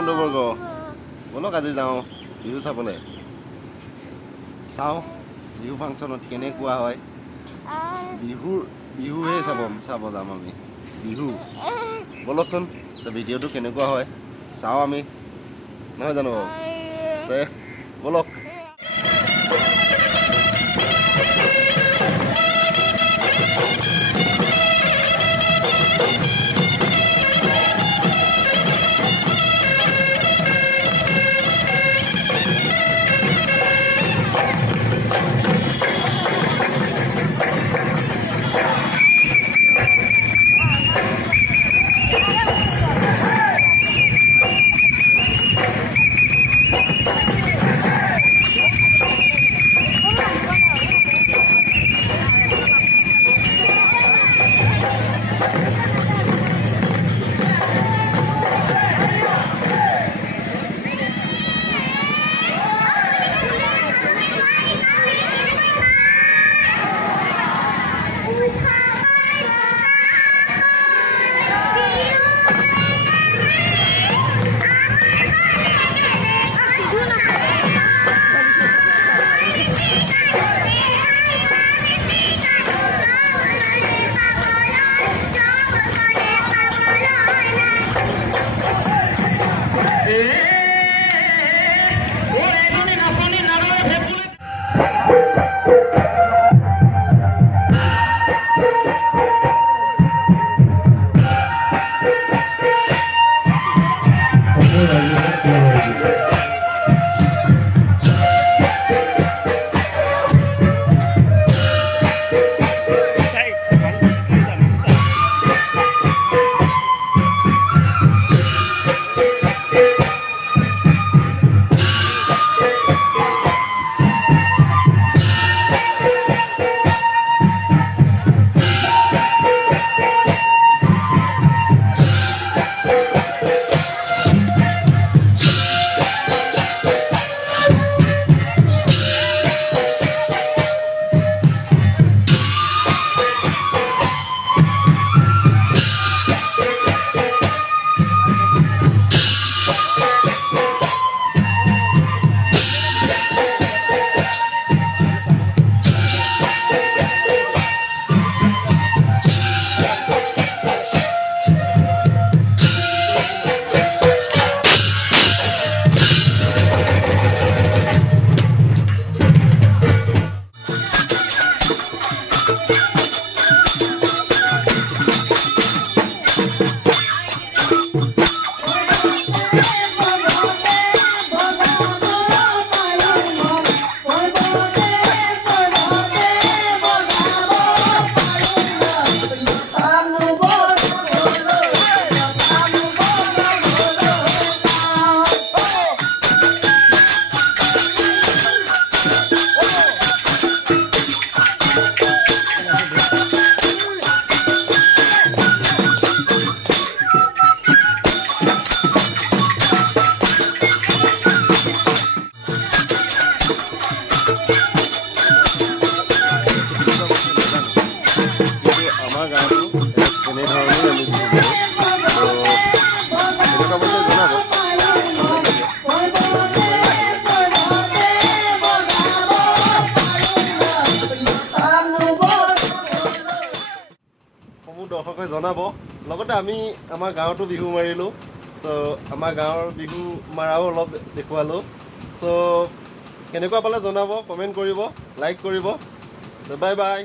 বন্ধুবৰ্গ বলক আজি যাওঁ বিহু চাবলৈ চাওঁ বিহু ফাংচনত কেনেকুৱা হয় বিহুহে চাব যাম আমি বিহু বলকচোন ভিডিঅ'টো কেনেকুৱা হয় চাওঁ আমি নহয় জানো তে বলক দৰ্শকে জনাব লগতে আমি আমাৰ গাঁৱতো বিহু মাৰিলোঁ তো আমাৰ গাঁৱৰ বিহু মাৰাও অলপ দেখুৱালোঁ চ' কেনেকুৱা পালে জনাব কমেণ্ট কৰিব লাইক কৰিব বাই বাই